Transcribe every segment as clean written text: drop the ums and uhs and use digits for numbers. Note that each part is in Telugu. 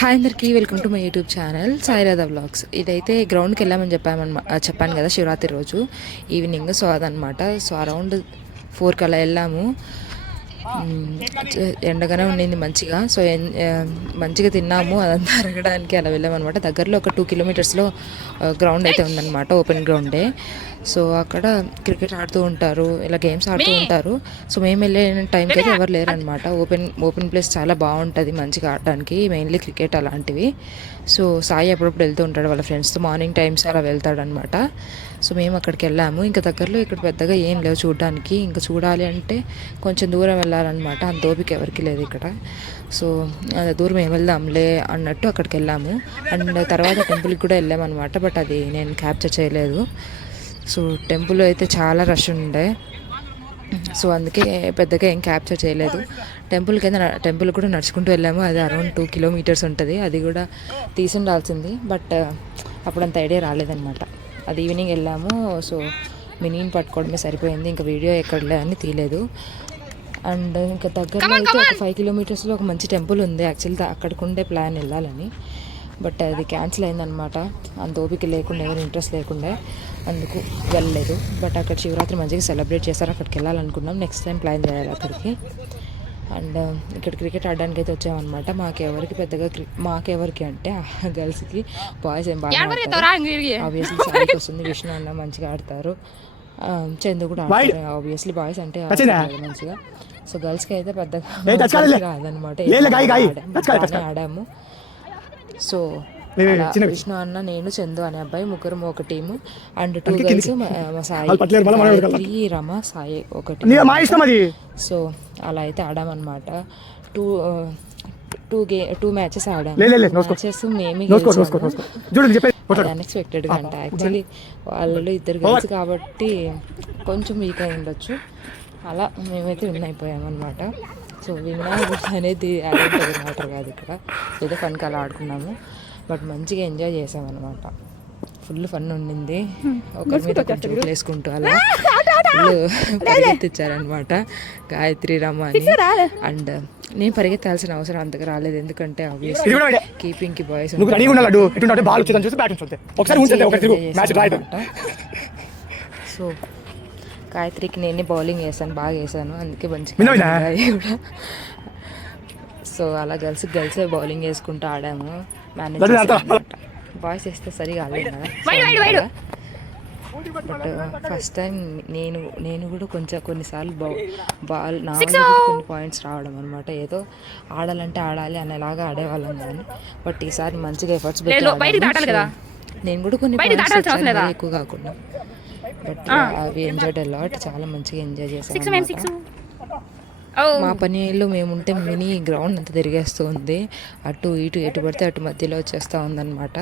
హాయ్ అందరికీ, welcome to my YouTube channel Sairadha vlogs. ఇదైతే గ్రౌండ్కి వెళ్ళామని చెప్పాను కదా, శివరాత్రి రోజు ఈవినింగ్. సో అదనమాట. సో అరౌండ్ 4కి అలా వెళ్ళాము. ఎండగానే ఉండింది మంచిగా. సో మంచిగా తిన్నాము. అదంతా అరగడానికి అలా వెళ్ళామన్నమాట. దగ్గరలో ఒక 2 కిలోమీటర్స్లో గ్రౌండ్ అయితే ఉందన్నమాట, ఓపెన్ గ్రౌండే. సో అక్కడ క్రికెట్ ఆడుతూ ఉంటారు, ఇలా గేమ్స్ ఆడుతూ ఉంటారు. సో మేము వెళ్ళే టైంకి అయితే ఎవరు లేరనమాట. ఓపెన్ ప్లేస్ చాలా బాగుంటుంది మంచిగా ఆడడానికి, మెయిన్లీ క్రికెట్ అలాంటివి. సో సాయి అప్పుడప్పుడు వెళ్తూ ఉంటాడు వాళ్ళ ఫ్రెండ్స్తో, మార్నింగ్ టైమ్స్ అలా వెళ్తాడనమాట. సో మేము అక్కడికి వెళ్ళాము. ఇంకా దగ్గరలో ఇక్కడ పెద్దగా ఏం లేవు చూడడానికి. ఇంకా చూడాలి అంటే కొంచెం దూరం వెళ్ళాలన్నమాట. అంత ఓపిక ఎవరికి లేదు ఇక్కడ. సో దూరం ఏం వెళ్దాంలే అన్నట్టు అక్కడికి వెళ్ళాము. అండ్ తర్వాత టెంపుల్కి కూడా వెళ్ళామన్నమాట. బట్ అది నేను క్యాప్చర్ చేయలేదు. సో టెంపుల్ అయితే చాలా రష్ ఉండే, సో అందుకే పెద్దగా ఏం క్యాప్చర్ చేయలేదు. టెంపుల్ కూడా నడుచుకుంటూ వెళ్ళాము. అది అరౌండ్ 2 కిలోమీటర్స్ ఉంటుంది. అది కూడా ఉండాల్సింది, బట్ అప్పుడంత ఐడియా రాలేదన్నమాట. అది ఈవినింగ్ వెళ్ళాము. సో మినీని పట్టుకోవడమే సరిపోయింది, ఇంకా వీడియో ఎక్కడ అని తీయలేదు. అండ్ ఇంకా దగ్గరలో అయితే ఒక 5 కిలోమీటర్స్లో ఒక మంచి టెంపుల్ ఉంది. యాక్చువల్లీ అక్కడికి ఉండే ప్లాన్ వెళ్ళాలని, బట్ అది క్యాన్సిల్ అయిందనమాట. అంత ఓపిక లేకుండా, ఎవరు ఇంట్రెస్ట్ లేకుండా, అందుకు వెళ్ళలేదు. బట్ అక్కడ శివరాత్రి మంచిగా సెలబ్రేట్ చేస్తారు, అక్కడికి వెళ్ళాలనుకున్నాం. నెక్స్ట్ టైం ప్లాన్ చేయాలి అక్కడికి. అండ్ ఇక్కడ క్రికెట్ ఆడడానికి అయితే వచ్చామన్నమాట. మాకెవరికి అంటే గర్ల్స్కి, బాయ్స్ ఏం బాగా ఆబ్వియస్లీ సాయికి వస్తుంది, విష్ణు అన్న మంచిగా ఆడతారు, చందు కూడా ఆడతారు. ఆబ్వియస్లీ బాయ్స్ అంటే మంచిగా. సో గర్ల్స్కి అయితే పెద్దగా రాదనమాట. ఆడాము. సో విష్ణు అన్న, నేను, చందు అనే అబ్బాయి, ముగ్గురు ఒక team. And 2 girls, Sai, Rama, Sai ఒకటి. సో అలా అయితే ఆడామన్నమాట. 2 మ్యాచెస్ ఆడాము. మ్యాచెస్ మేమే అన్ఎక్స్పెక్టెడ్గా. అంటే యాక్చువల్లీ వాళ్ళు 2 గర్ల్స్ కాబట్టి కొంచెం వీక్ అయి ఉండొచ్చు. అలా మేమైతే విన్ అయిపోయామన్నమాట. సో విన్ అనేది అదేంటి మ్యాటర్ కాదు ఇక్కడ, ఏదో ఫన్కి అలా ఆడుకున్నాము. బట్ మంచిగా ఎంజాయ్ చేసామన్నమాట. ఫుల్ ఫన్ ఉండింది. ఒకరి మీద కొంచెం వేసుకుంటూ అలా ఫుల్ పరిగెత్తిచ్చారనమాట గాయత్రి, రమ అని. అండ్ నేను పరిగెత్తాల్సిన అవసరం అంతగా రాలేదు, ఎందుకంటే ఆబ్వియస్లీ కీపింగ్కి బాయ్స్. సో గాయత్రికి నేనే బౌలింగ్ వేసాను, బాగా వేసాను, అందుకే మంచిగా కూడా. సో అలా గర్ల్సే బౌలింగ్ వేసుకుంటూ ఆడాము. బాయ్స్ వేస్తే సరిగా ఆడలేదు కదా. బట్ ఫస్ట్ టైం నేను కూడా కొన్నిసార్లు బాల్ నాకు కొన్ని పాయింట్స్ రావడం అనమాట. ఏదో ఆడాలంటే ఆడాలి అనేలాగా ఆడేవాళ్ళం కానీ, బట్ ఈసారి మంచిగా ఎఫర్ట్స్ పెట్టాను. నేను కూడా కొన్ని పాయింట్స్ ఎక్కువ కాకుండా, బట్ అవి ఎంజాయ్డ్ అలాట్. చాలా మంచిగా ఎంజాయ్ చేసాం. మా పనిలో మేముంటే మినీ గ్రౌండ్ అంతా తిరిగేస్తూ ఉంది, అటు ఇటు ఎటు పడితే అటు మధ్యలో వచ్చేస్తూ ఉందన్నమాట.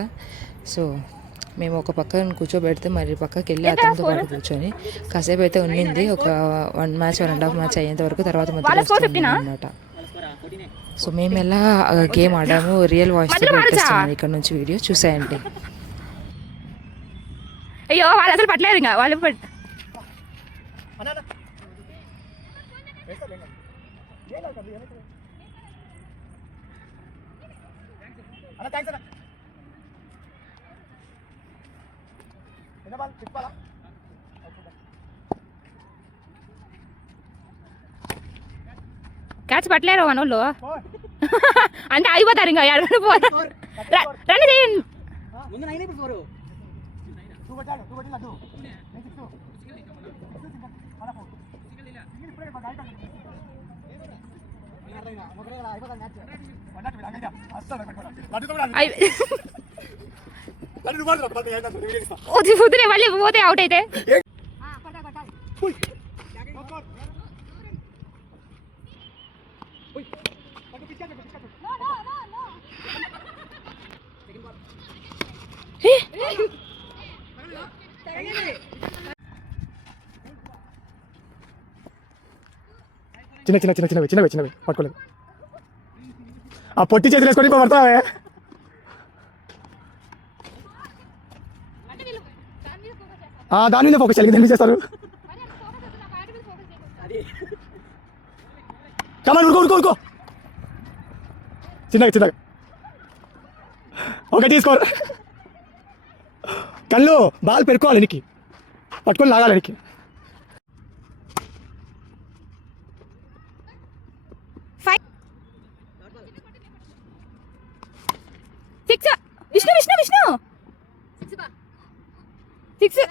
సో మేము ఒక పక్కన కూర్చోబెడితే మరి పక్కకి వెళ్ళి అతనితో పాటు కూర్చొని కాసేపు అయితే ఉండింది. ఒక 1 మ్యాచ్ 1.5 మ్యాచ్ అయ్యేంత వరకు, తర్వాత మధ్యలో అనమాట. సో మేము ఎలా గేమ్ ఆడాము రియల్ వాయిస్ పెట్టేస్తున్నాను ఇక్కడ నుంచి, వీడియో చూసేయండి. అయ్యో వాళ్ళు అసలు పట్టలేదు, ఇంకా వాళ్ళు క్యాచ్ పట్టలేరు మనోళ్ళు. అంటే అయిపోతారు ఇంకా ఎడగని పోతారు. రండి చేయండి. పొద్దునే మళ్ళీ పోతే అవుట్ అయితే చిన్నవి పట్టుకోలేదు. ఆ పొట్టి చేతులు వేసుకొని పడతావే. దాని మీద ఫోకస్ చేయాలి, దేని మీద చేస్తారు? కమాన్ ఉరుకో చిన్నగా ఒకటి స్కోర్. కళ్ళు బాల్ పెరుకోవాలి ఎనికి, పట్టుకొని లాగాలి ఎనికి. సిక్స్. విష్ణు విష్ణు విష్ణు సిక్స్.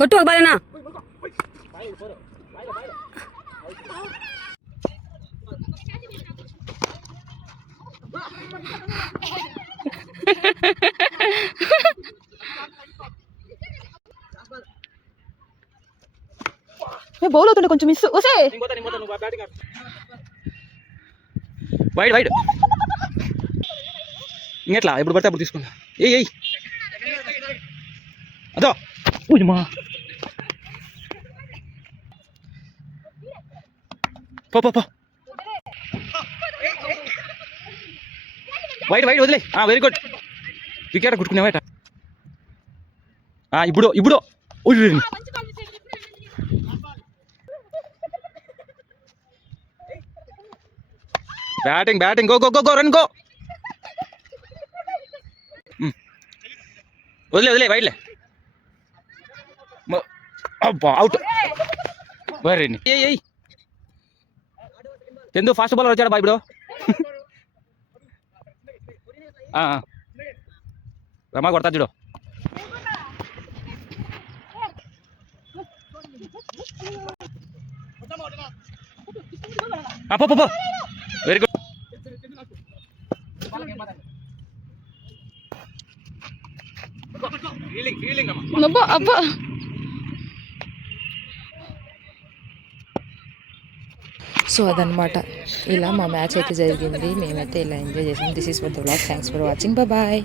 కొట్టు ఒక బాలేనా. బౌల్ అవుతుండే కొంచెం మిస్. ఓసే వైడ్ వైడ్ ఇంకెట్లా ఎప్పుడు పడితే అప్పుడు తీసుకుంటా. ఏయ్ అదో మా పో పో పో. వైడ్ వైడ్ వదిలే. Very good. వికెట్ కుట్టుకునేవాట. ఇప్పుడు ఇప్పుడు batting batting go go go go run go. వదిలే వదిలే వైడ్లే. అబ్బా అవుట్. వెరీ ఏయ్ చందు ఫాస్ట్ బాలర్ వచ్చాడు బా ఇప్పుడు. రమా కొడతా చూడు. పో వెరీ గుడ్. అబ్బా అబ్బా. సో అదనమాట, ఇలా మా మ్యాచ్ అయితే జరిగింది. మేమైతే ఇలా ఎంజాయ్ చేసాం. This is for the vlog. Thanks for watching. Bye.